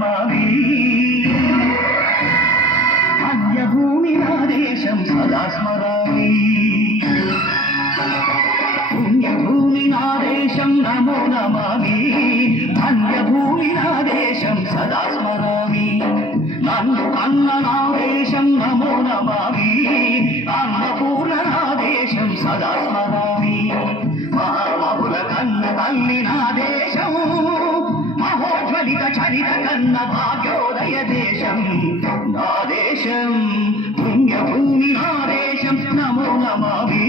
నమామి అన్యభూమి నా దేశం సదా స్మరామి పుణ్యభూమి నా దేశం నమో నమామి ధన్యభూమి నా దేశం సదా స్మరామి నన్ను కన్న నా దేశం నమో నమామి అన్నపూర్ణ నా దేశం సదా స్మరామి మహామహుల కన్న తల్లి నా దేశం మహోజ్వలిత చరిత కన్న భాగ్యోదయ దేశం నా దేశం పుణ్యభూమి నా దేశం నమో నమామి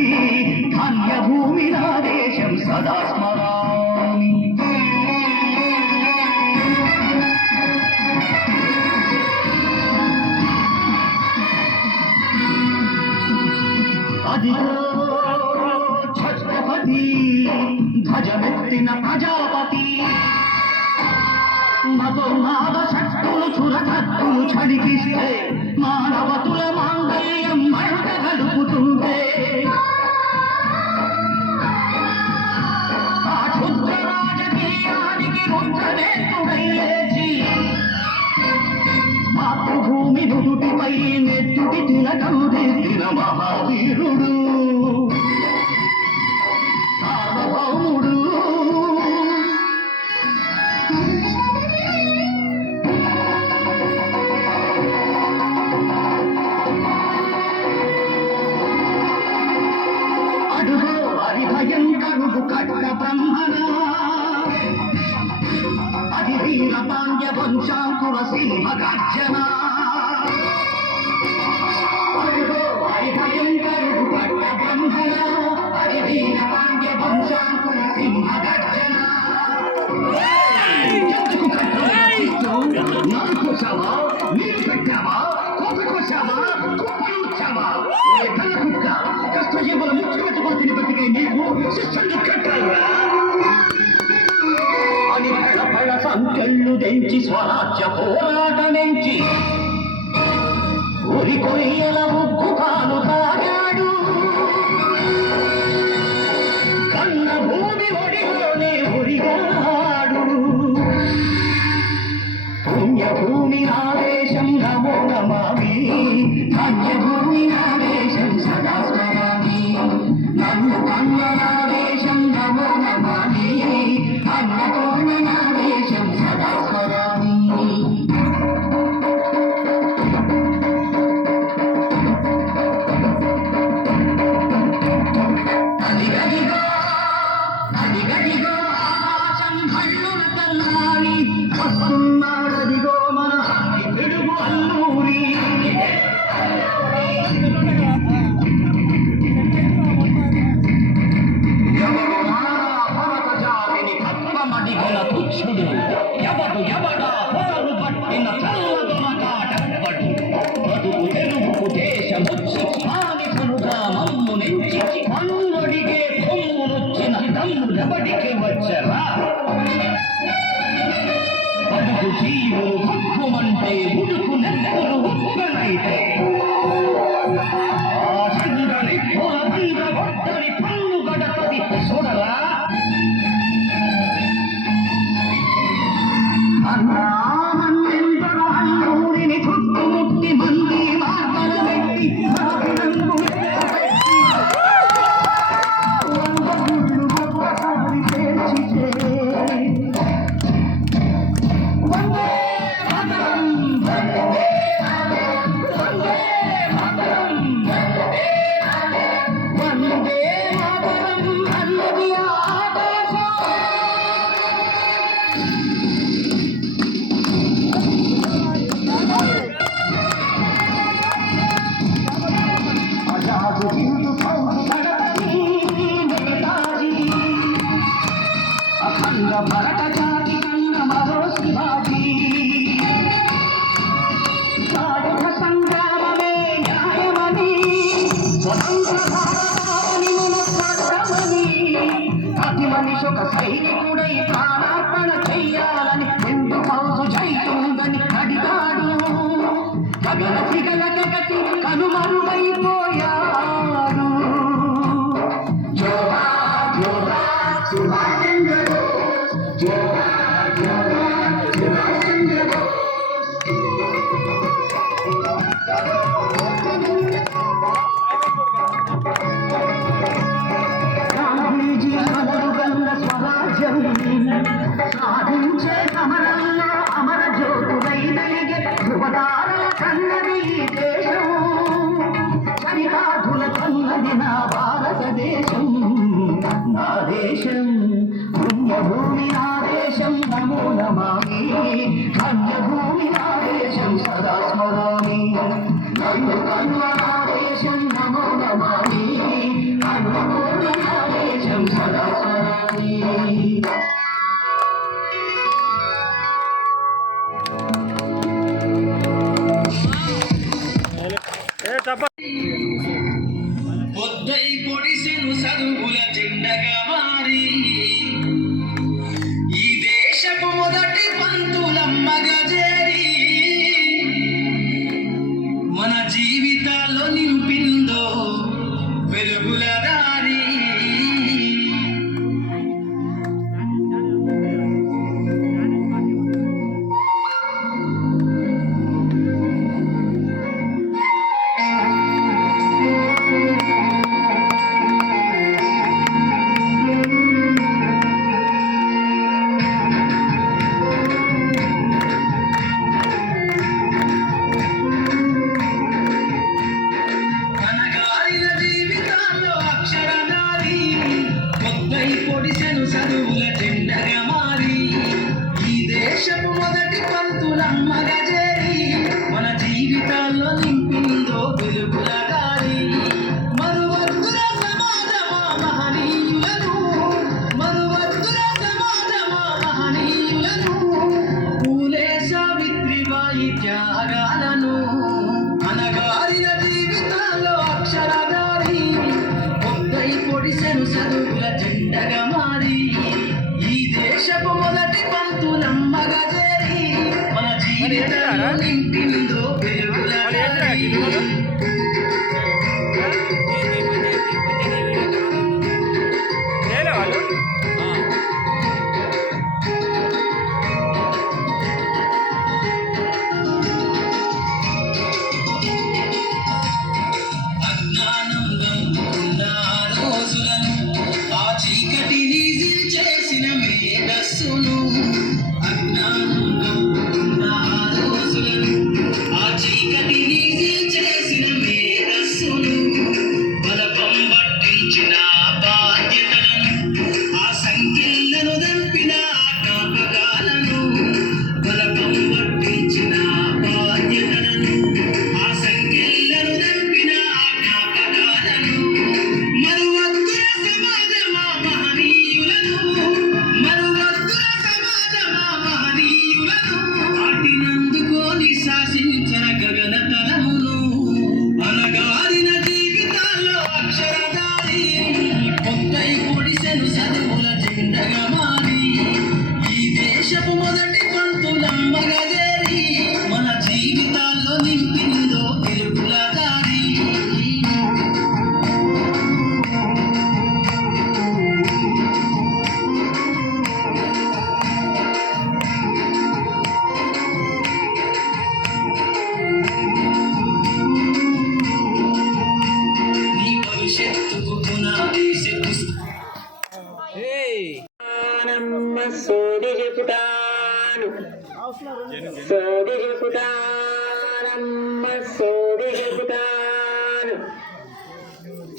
ధన్యభూమి నా దేశం సదా స్మరామి అదిగో ఛత్రపతి ధ్వజమెత్తిన ప్రజాపతి మధుర్నాద శక్తులు చురకత్తులు చడికిస్తే మానవతుల మాంగళ్యం మంట గడుపుతుంటే ఆ క్షుద్ర రాజకీయానికి రుద్రనేత్రుడై లేచి మాతృభూమి నుదుటిపై నెత్తుటి తిలకం దిద్దిన మహావీరుడు సార్వభౌముడు అడుగో హరిభయంకరుడు కట్ట బ్రహ్మణ అది వీర పాండ్య వంశాంకుర సింహ గర్జన అడుగో హరిభయంకరుడు కట్ట బ్రహ్మణ అది వీర పాండ్య వంశాంకుర సింహ గర్జన నరుకొచ్చావా నీరు పెట్టావా కోపకొచ్చావా కుప్పలుచ్చావా కళ్ళ కుక్క కష్టజీవుల ముఖ్యమంత్రి బతికే నీవు శిష్యులు కట్టావురా అని పడ సంఖ్యలు తెంచి స్వరాజ్య పోరాటమెంచి ఉరి కొయ్యల ముగ్గు కాను తాగాడు కన్న భూమి ఒడిలోనే ఉరిగాడు పుణ్యభూమి నా దేశం నమో నమామి ధన్యభూమి నా దేశం సదా స్మరామి నన్ను కన్న నా దేశం నమో నమామి అన్నపూర్ణ నా దేశం సదా స్మరామి అదిగదిగో అదిగదిగో ఆకాశం కళ్ళున తల్లారి వస్తున్నాడదిగో మన హరి పిడుగు అల్లూరి ఎవరు భరత జాతిని పద్మమడిగల తుచ్చుడు ఎవడా హోరు పట్టిన చల్లదొనగాడెవ్వడు బతుకు తెలుగు దేశముచ్చి మానితులుగా మమ్ము నెంచి మన్నుడిగే కొమ్మునొచ్చిన దమ్ములెవడికి వచ్చరా బతుకు జీవులు భక్కుమంటే ఉడుకు నెత్తులు ఉప్పనైతే ఆ చంద్రని పొలంద గొట్టని పన్ను గడపది చూడరా అన్నామన్నెందరో అల్లూరిని చుట్టుముట్టి మంది మార్గల పెట్టి భావినందు వందగుళ్ళు ఒక్కసారి పేర్చితే వందే మాతరం వందే మాతరం వందే మాతరం అన్నది ఆకాశం ఆజాదు హిందూ ఫౌజ్ గణపతి నేతాజీ అఖండ భరత జాతి కన్న మరో శివాజీ సాయుధ సంగ్రామమే న్యాయమని స్వతంత్ర భారతావని మనస్సాక్షమని ప్రతి మనిషి ఒక సైనికుడై ప్రాణార్పణ చెయ్యాలని హిందూ ఫౌజు జైతుందని అడిగాడు గగన సిగల గగతి కనుమరుగైపోయారు జోహార్ జోహార్ సుభాష్ చంద్ర బోస్ జోహార్ జోహార్ సుభాష్ చంద్ర బోస్ నా దేశం పుణ్యభూమి నా దేశం నమో నమామి ధన్యభూమి నా దేశం సదా స్మరామి నన్ను కన్వ నా దేశం నమో నమామి అన్నపూర్ణ నా దేశం సదా స్మరామి. పొద్దై పొడిసెను చదువుల జెండగా మారి ఈ దేశపు మొదటి పంతులమ్మగా చేరి మన జీవితాల్లో నింపిందో వెలుగుల దారి. పొడిసెను చదువుల జెండగా మారి ఈ దేశపు మొదటి పంతులమ్మగా చేరి మన జీవితాల్లో నింపిందో వెలుగుల దారి. మరువద్దుల సమాజమా మహనీయులను మరువద్దుల సమాజమా మహనీయులను పూలే సావిత్రిబాయి త్యాగాలను అనగారిన జీవితాల్లో అక్షరదారి పొద్దై పొడిసెను చదువుల జెండగా మారి ఈ దేశపు మొదటి పంతులమ్మగా చేరి మన జీవితాల్లో నింపిందో వెలుగుల దారి. అజ్ఞానంలో ఉన్న రోజులను ఆ చీకటిని చేసిన మేధస్సును అజ్ఞానంలో ఉన్న రోజులను ఆ చీకటిని చేసిన మేధస్సును బలపం పట్టించిన బాధ్యతలను ఆ సంఖ్యలను దంపిన జ్ఞాపకాలను బలపం పట్టించిన బాధ్యతలను ఆ సంఖ్యలను దంపిన జ్ఞాపకాలను మరువద్దుల సమాజమా మహనీయులను మరువద్దుల సమాజమా మహనీయులను వాటినందుకోని శాసించిన గగనతలమును అనగారిన జీవితాల్లో అక్షరదారి పొద్దై పొడిసెను చదువుల జెండగా మారి ఈ దేశపు మొదటి పంతులమ్మగా చేరి మన జీవితాల్లో నింపిందో వెలుగుల దారి. నీ భవిష్యత్తుకు పునాదేశి సోది చెబుతాను సోది చెబుతానమ్మ సోది చెబుతాను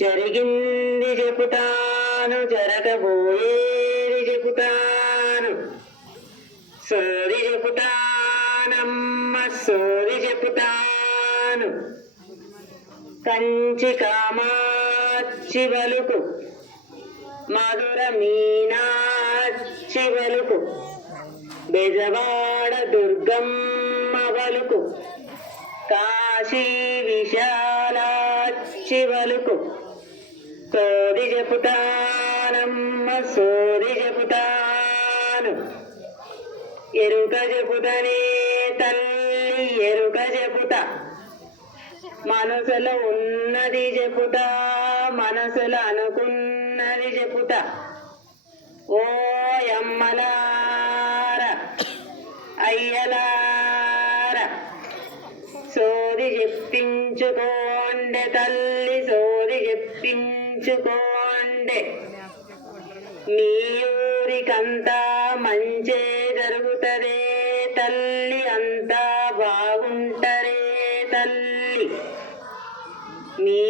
జరిగింది చెబుతాను జరగబోయేది చెబుతాను సోది చెబుతానమ్మ సోది చెబుతాను కంచి కామాక్షి వలుకు మధుర మీనాక్షి వలుకు బెజవాడ దుర్గమ్మ వలుకు కాశీ విశాలాక్షి వలుకు సోది చెబుతానమ్మ సోది చెబుతాను ఎరుక చెబుతనే తల్లి ఎరుక చెబుతా మనసులో ఉన్నది చెబుతా మనసులో అనుకున్నది చెబుతా ఓ అమ్మలార అయ్యలార సోది చెప్పించుకోండే తల్లి సోది చెప్పించుకోండే మీ ఊరికంతా మంచే జరుగుతదే తల్లి అంతా బాగుంటరే తల్లి మీ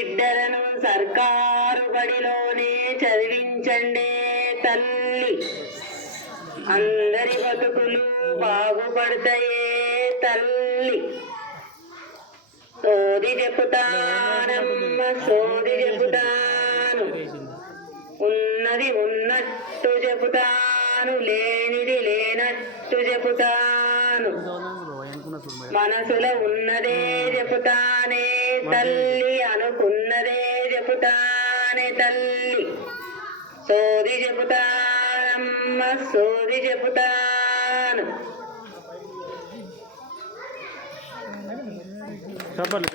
బిడ్డలను సర్కారు బడిలోనే చదివించండి తల్లి. అందరి బతుకులు బాగుపడతాయే తల్లి. సోది చెబుతానమ్మ సోది చెబుతాను, ఉన్నది ఉన్నట్టు చెబుతాను, లేనిది లేనట్టు చెబుతాను. మనసులో ఉన్నదే చెబుతానే తల్లి, అనుకున్నదే చెబుతానే తల్లి. సోది చెబుతానమ్మ సోది చెబుతాను. చెప్పండి.